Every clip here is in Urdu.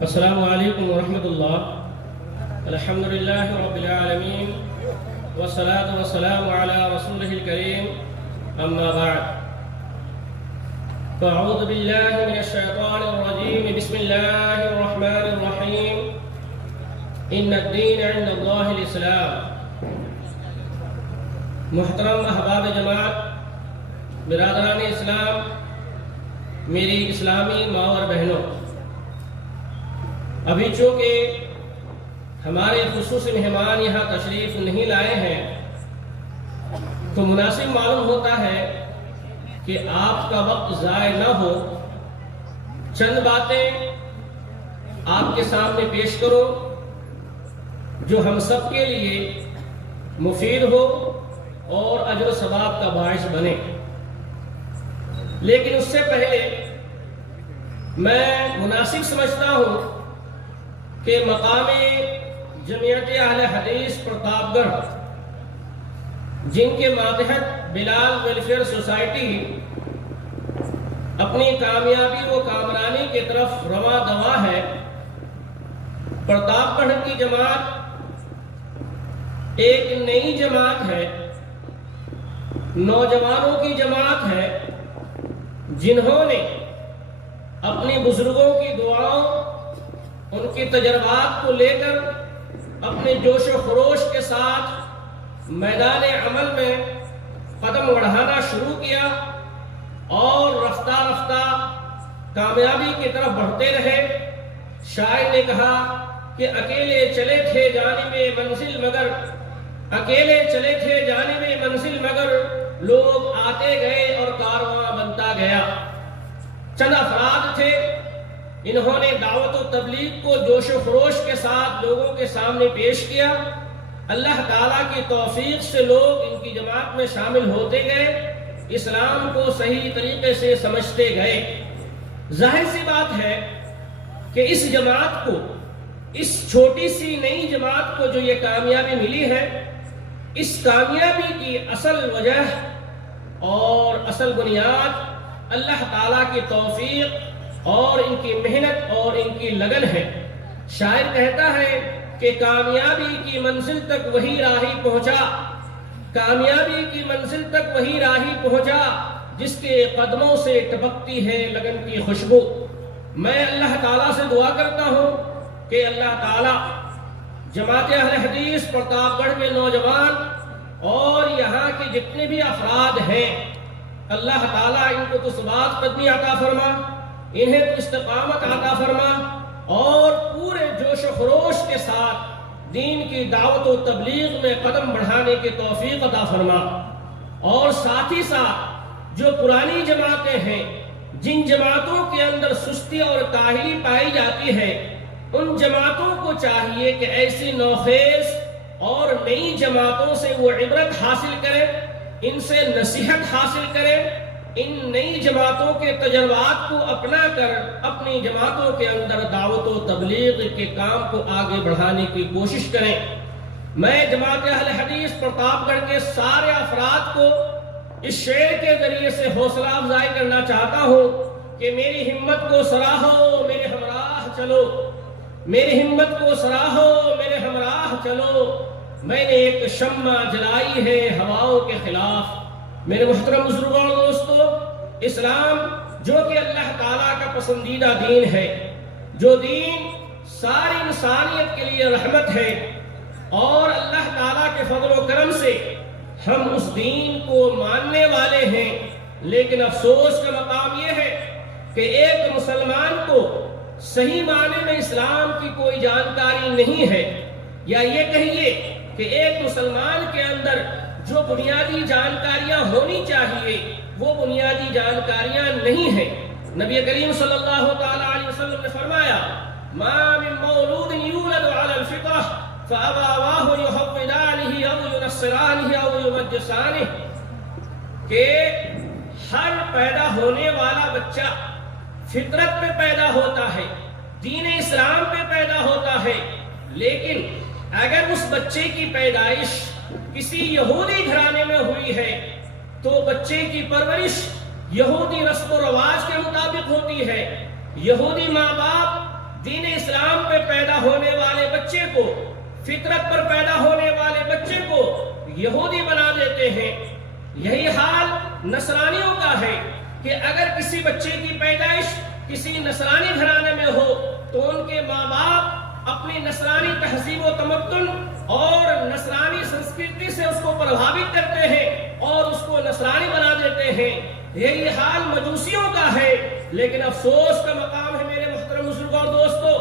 السلام علیکم ورحمۃ اللہ۔ الحمد للہ رب العالمین والصلاة والسلام علی رسولہ الکریم، اما بعد فاعوذ باللہ من الشیطان الرجیم، بسم اللہ الرحمن الرحیم، ان الدین عند اللہ الاسلام۔ محترم احباب جماعت، برادران اسلام، میری اسلامی ماں اور بہنوں، ابھی چونکہ ہمارے خصوصی مہمان یہاں تشریف نہیں لائے ہیں تو مناسب معلوم ہوتا ہے کہ آپ کا وقت ضائع نہ ہو، چند باتیں آپ کے سامنے پیش کرو جو ہم سب کے لیے مفید ہو اور اجر و ثواب کا باعث بنے۔ لیکن اس سے پہلے میں مناسب سمجھتا ہوں کہ مقام جمعیت اہل حدیث پرتاپ گڑھ، جن کے ماتحت بلال ویلفیئر سوسائٹی اپنی کامیابی و کامرانی کی طرف رواں دواں ہے، پرتاپ گڑھ کی جماعت ایک نئی جماعت ہے، نوجوانوں کی جماعت ہے، جنہوں نے اپنی بزرگوں کی دعاؤں، ان کی تجربات کو لے کر اپنے جوش و خروش کے ساتھ میدان عمل میں قدم بڑھانا شروع کیا اور رفتہ رفتہ کامیابی کی طرف بڑھتے رہے۔ شاعر نے کہا کہ اکیلے چلے تھے جانب منزل مگر، اکیلے چلے تھے جانب منزل مگر، لوگ آتے گئے اور کارواں بنتا گیا۔ چند افراد تھے، انہوں نے دعوت و تبلیغ کو جوش و خروش کے ساتھ لوگوں کے سامنے پیش کیا۔ اللہ تعالیٰ کی توفیق سے لوگ ان کی جماعت میں شامل ہوتے گئے، اسلام کو صحیح طریقے سے سمجھتے گئے۔ ظاہر سی بات ہے کہ اس جماعت کو، اس چھوٹی سی نئی جماعت کو جو یہ کامیابی ملی ہے، اس کامیابی کی اصل وجہ اور اصل بنیاد اللہ تعالیٰ کی توفیق اور ان کی محنت اور ان کی لگن ہے۔ شاعر کہتا ہے کہ کامیابی کی منزل تک وہی راہی پہنچا، کامیابی کی منزل تک وہی راہی پہنچا، جس کے قدموں سے ٹپکتی ہے لگن کی خوشبو۔ میں اللہ تعالیٰ سے دعا کرتا ہوں کہ اللہ تعالیٰ جماعت اہل حدیث پرتاپ گڑھ کے نوجوان اور یہاں کے جتنے بھی افراد ہیں، اللہ تعالیٰ ان کو تو ثبات قدمی عطا فرما، انہیں تو استقامت عطا فرما، اور پورے جوش و خروش کے ساتھ دین کی دعوت و تبلیغ میں قدم بڑھانے کی توفیق عطا فرما۔ اور ساتھ ہی ساتھ جو پرانی جماعتیں ہیں، جن جماعتوں کے اندر سستی اور کاہلی پائی جاتی ہے، ان جماعتوں کو چاہیے کہ ایسی نوخیز اور نئی جماعتوں سے وہ عبرت حاصل کریں، ان سے نصیحت حاصل کریں، ان نئی جماعتوں کے تجربات کو اپنا کر اپنی جماعتوں کے اندر دعوت و تبلیغ کے کام کو آگے بڑھانے کی کوشش کریں۔ میں جماعت اہل حدیث پرتاپ گڑھ کے سارے افراد کو اس شعر کے ذریعے سے حوصلہ افزائی کرنا چاہتا ہوں کہ میری ہمت کو سراہو، میرے ہمراہ چلو، میری ہمت کو سراہو، میرے ہمراہ چلو، میں نے ایک شمع جلائی ہے ہواؤں کے خلاف۔ میرے محترم بزرگوں اور دوستو، اسلام جو کہ اللہ تعالیٰ کا پسندیدہ دین ہے، جو دین ساری انسانیت کے لیے رحمت ہے، اور اللہ تعالیٰ کے فضل و کرم سے ہم اس دین کو ماننے والے ہیں، لیکن افسوس کا مقام یہ ہے کہ ایک مسلمان کو صحیح معنی میں اسلام کی کوئی جانکاری نہیں ہے، یا یہ کہیے کہ ایک مسلمان کے اندر جو بنیادی جانکاریاں ہونی چاہیے وہ بنیادی جانکاریاں نہیں ہیں۔ نبی کریم صلی اللہ تعالیٰ علیہ وسلم نے فرمایا، ما من مولود یولد علی الفطرہ فابواہ یحودانہ او ینصرانہ او یمجسانہ، کہ ہر پیدا ہونے والا بچہ فطرت پہ پیدا ہوتا ہے، دین اسلام پہ پیدا ہوتا ہے، لیکن اگر اس بچے کی پیدائش کسی یہودی گھرانے میں ہوئی ہے تو بچے کی پرورش یہودی رسم و رواج کے مطابق ہوتی ہے۔ یہودی ماں باپ دین اسلام پہ پیدا ہونے والے بچے کو، فطرت پر پیدا ہونے والے بچے کو یہودی بنا دیتے ہیں۔ یہی حال نصرانیوں کا ہے کہ اگر کسی بچے کی پیدائش کسی نصرانی گھرانے میں ہو تو ان کے ماں باپ اپنی نصرانی تہذیب و تمدن اور نصرانی سنسکرتی سے اس کو پربھاوت کرتے ہیں اور اس کو نصرانی بنا دیتے ہیں۔ یہی حال مجوسیوں کا ہے۔ لیکن افسوس کا مقام ہے میرے محترم بزرگوں اور دوستو،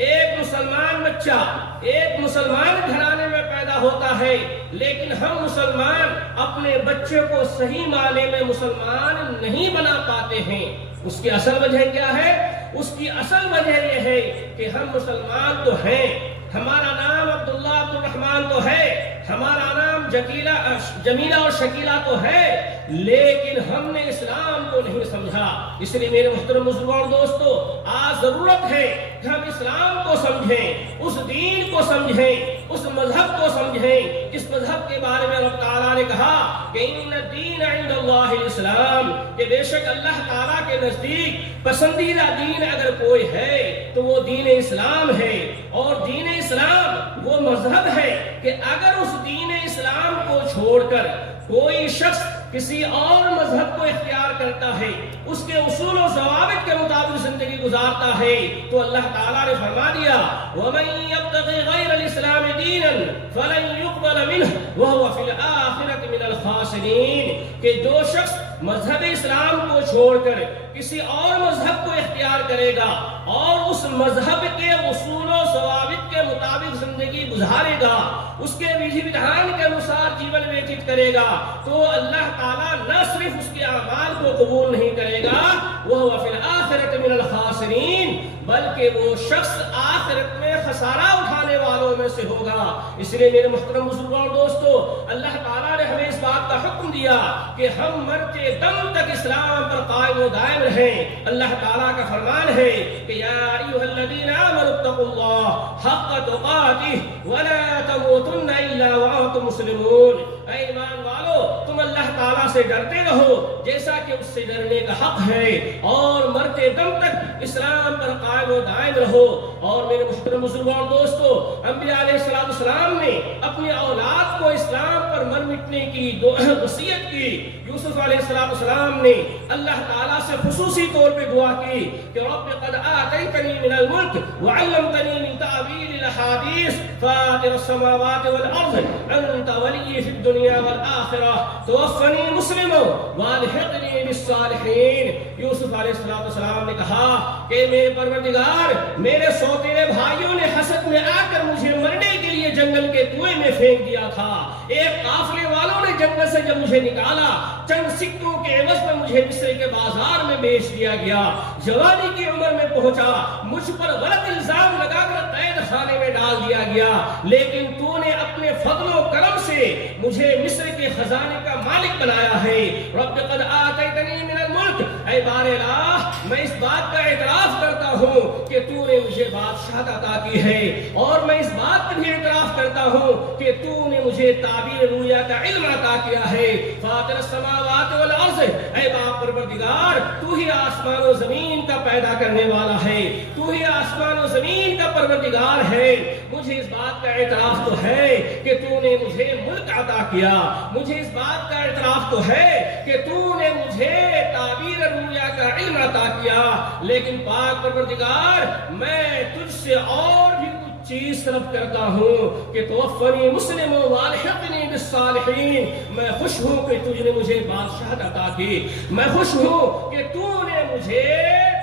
ایک مسلمان بچہ ایک مسلمان گھرانے میں پیدا ہوتا ہے، لیکن ہم مسلمان اپنے بچے کو صحیح معنی میں مسلمان نہیں بنا پاتے ہیں۔ اس کی اصل وجہ کیا ہے؟ اس کی اصل وجہ یہ ہے کہ ہم مسلمان تو ہیں، ہمارا نام عبداللہ عبد الرحمن تو ہے، ہمارا نام جمیلہ اور شکیلہ تو ہے، لیکن ہم نے اسلام کو نہیں سمجھا۔ اس لیے میرے محترم بزرگوں اور دوستو، آج ضرورت ہے کہ ہم اسلام کو سمجھیں، اس دین کو سمجھیں، اس مذہب کو سمجھیں جس مذہب کے بارے میں اللہ تعالیٰ نے کہا کہ ان الدین عند اللہ الاسلام، کہ بے شک اللہ تعالیٰ کے نزدیک پسندیدہ دین اگر کوئی ہے تو وہ دین اسلام ہے۔ اور دین اسلام وہ مذہب ہے کہ اگر اس دین اسلام کو چھوڑ کر کوئی شخص کسی اور مذہب کو اختیار کرتا ہے، اس کے اصول و ضوابط کے مطابق زندگی گزارتا ہے، تو اللہ تعالیٰ نے فرما دیا وَمَن يَبْتَغِ غَيْرَ الْإِسْلَامِ دِينًا فَلَن يُقْبَلَ مِنْهُ وَهُوَ فِي الْآخِرَةِ مِنَ الْخَاسِرِينَ، کہ جو شخص مذہب اسلام کو چھوڑ کر کسی اور مذہب کو اختیار کرے گا اور اس مذہب کے اصول و ضوابط کے مطابق زندگی گزارے گا، اس کے وِدھی ودھان کے انوسار جیون ویتت کرے گا، تو اللہ تعالیٰ نہ صرف اس کے اعمال کو قبول نہیں کرے گا وَهُوَ فِي الْآخِرَةِ مِنَ الْخَاسِرِينَ، بلکہ وہ شخص آخرت میں خسارہ اٹھانے والوں میں سے ہوگا۔ اس لیے میرے محترم بزرگوں اور دوستو، اللہ تعالیٰ نے ہمیں اس بات کا حکم دیا کہ ہم مرتے دم تک اسلام پر قائم و دائم رہیں۔ اللہ تعالیٰ کا فرمان ہے کہ یا ایھا الذین آمنوا اتقوا اللہ حق تقاتہ ولا تموتن الا وانتم مسلمون، اے ایمان والو تم اللہ تعالیٰ سے ڈرتے رہو جیسا کہ اس سے ڈرنے کا حق ہے، اور مرتے دم تک اسلام پر قائم و دائم رہو۔ اور میرے محترم بزرگوں اور دوستو، انبیاء علیہ السلام نے اپنی اولاد کو اسلام پر مر مٹنے کی وصیت کی۔ یوسف علیہ السلام نے اللہ تعالیٰ سے خصوصی طور پہ دعا کی کہ رب قد آتیتنی من الملک وعلمتنی من تعبیر الاحادیث فاطر السماوات والارض انت ولی فی الدنیا والآخرہ توفنی مسلما والحقنی بالصالحین۔ یوسف علیہ السلام نے کہا کہ میرے پروردگار، میرے سوتیلے بھائیوں نے حسد میں آ کر مجھے مرنے کے لیے جنگل کے کنویں میں پھینک دیا تھا، ایک قافلے والوں نے جنگل سے جب مجھے نکالا، چند سکوں کے عوض میں مجھے مصر کے بازار میں بیچ دیا گیا، جوانی کی عمر میں پہنچا، مجھ پر غلط الزام لگا کر قید خانے میں ڈال دیا گیا، لیکن تو نے اپنے فضل و کرم سے مجھے مصر کے خزانے کا مالک بنایا ہے۔ رب قد آتیتنی من الملک، اے بار الہ میں اس بات کا اعتراف کرتا ہوں کہ تو نے مجھے بادشاہت عطا کی ہے، اور میں اس بات کا بھی اعتراف کرتا ہوں کہ تو نے مجھے تعبیر رؤیا کا علم عطا کیا ہے۔ فاطر السماوات والارض، اے باپ پروردگار تو ہی آسمان و زمین کا پیدا کرنے والا ہے، تو ہی آسمان و زمین کا پروردگار ہے۔ مجھے اس بات کا اعتراف تو ہے کہ تو نے مجھے ملک عطا کیا، مجھے اس بات کا اعتراف تو ہے کہ تو نے مجھے تعبیر رؤیا کا علم عطا کیا، لیکن پاک پروردگار میں تجھ سے اور بھی کچھ چیز طلب کرتا ہوں کہ توفنی مسلم والحقنی بالصالحین۔ میں خوش ہوں کہ تجھ نے مجھے بادشاہت عطا کی، میں خوش ہوں کہ تو نے مجھے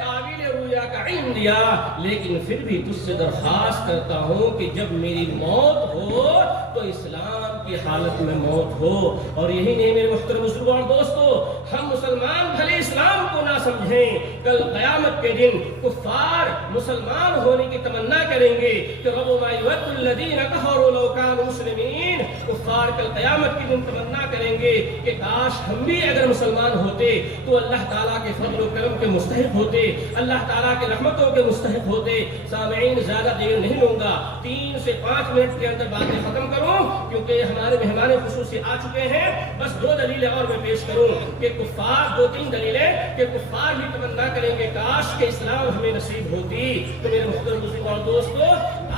تعبیر رؤیا کا علم دیا، لیکن پھر بھی تجھ سے درخواست کرتا ہوں کہ جب میری موت ہو تو اسلام کی حالت میں موت ہو۔ اور یہی نہیں میرے محترم بزرگوں اور دوستو، ہم مسلمان بھلے اسلام کو نہ سمجھیں، کل قیامت کے دن کفار مسلمان ہونے کی تمنا کریں گے کہ رب ما یود الذین کفروا لو کانوا مسلمین۔ کفار کل قیامت کے دن تمنا کریں گے کہ کاش ہم بھی اگر مسلمان ہوتے تو اللہ تعالیٰ کے فضل و کرم کے مستحق ہوتے، اللہ تعالیٰ کے رحمتوں کے مستحق ہوتے۔ سامعین زیادہ دیر نہیں لوں گا، 3 سے 5 منٹ کے اندر باتیں ختم کروں، کیونکہ ہمارے مہمان خصوصی آ چکے ہیں. بس 2 دلیلیں اور میں پیش کروں کہ کفار 2-3 دلیلیں کہ کفار بھی تمنا کریں گے کاش کہ اسلام ہمیں نصیب ہوتی. تو میرے محترم بزرگوں اور دوستو،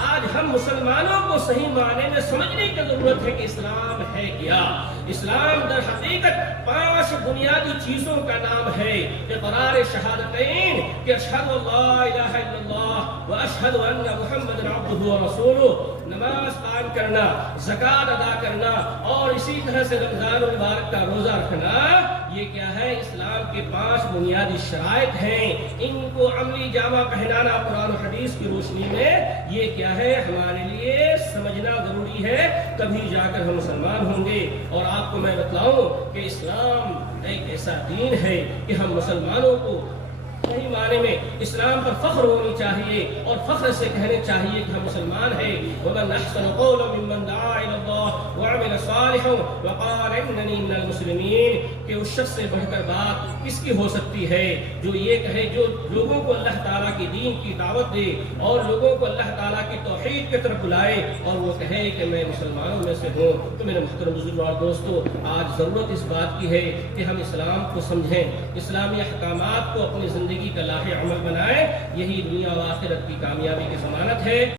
آج ہم مسلمانوں کو صحیح معنی میں سمجھنے کی ضرورت ہے کہ اسلام ہے کیا. اسلام در حقیقت 5 بنیادی چیزوں کا نام ہے. اقرار شہادتین کہ اشہد اللہ الہ الا اللہ و اشہد ان محمد عبدہ و رسولہ، نماز قائم کرنا، زکوٰۃ ادا کرنا اور اسی طرح سے رمضان المبارک کا روزہ رکھنا. یہ کیا ہے؟ اسلام کے 5 بنیادی شرائط ہیں. ان کو عملی جامہ پہنانا قرآن و حدیث کی روشنی میں یہ کیا ہے ہمارے لیے سمجھنا ضروری ہے. تبھی جا کر ہم مسلمان ہوں گے. اور آپ کو میں بتلاؤں کہ اسلام ایک ایسا دین ہے کہ ہم مسلمانوں کو صحیح معنی میں اسلام پر فخر ہونی چاہیے اور فخر سے کہنے چاہیے کہ ہم مسلمان ہیں. وَمَنْ أَحْسَنُ قَوْلًا مِّمَّنْ دَعَا إِلَى اللَّهِ وَعَمِلَ صَالِحًا وَقَالَ إِنَّنِي مِنَ الْمُسْلِمِينَ. کہ اس شخص سے بڑھ کر بات کس کی ہو سکتی ہے جو یہ کہے، جو لوگوں کو اللہ تعالیٰ کی دین کی دعوت دے اور لوگوں کو اللہ تعالیٰ کی توحید کی طرف بلائے اور وہ کہے کہ میں مسلمانوں میں سے ہوں. تو میرے محترم بزرگوں اور دوستو، آج ضرورت اس بات کی ہے کہ ہم اسلام کو سمجھیں، اسلامی احکامات کو اپنی زندگی کا لاہ عمل بنائیں. یہی دنیا و آخرت کی کامیابی کی ضمانت ہے.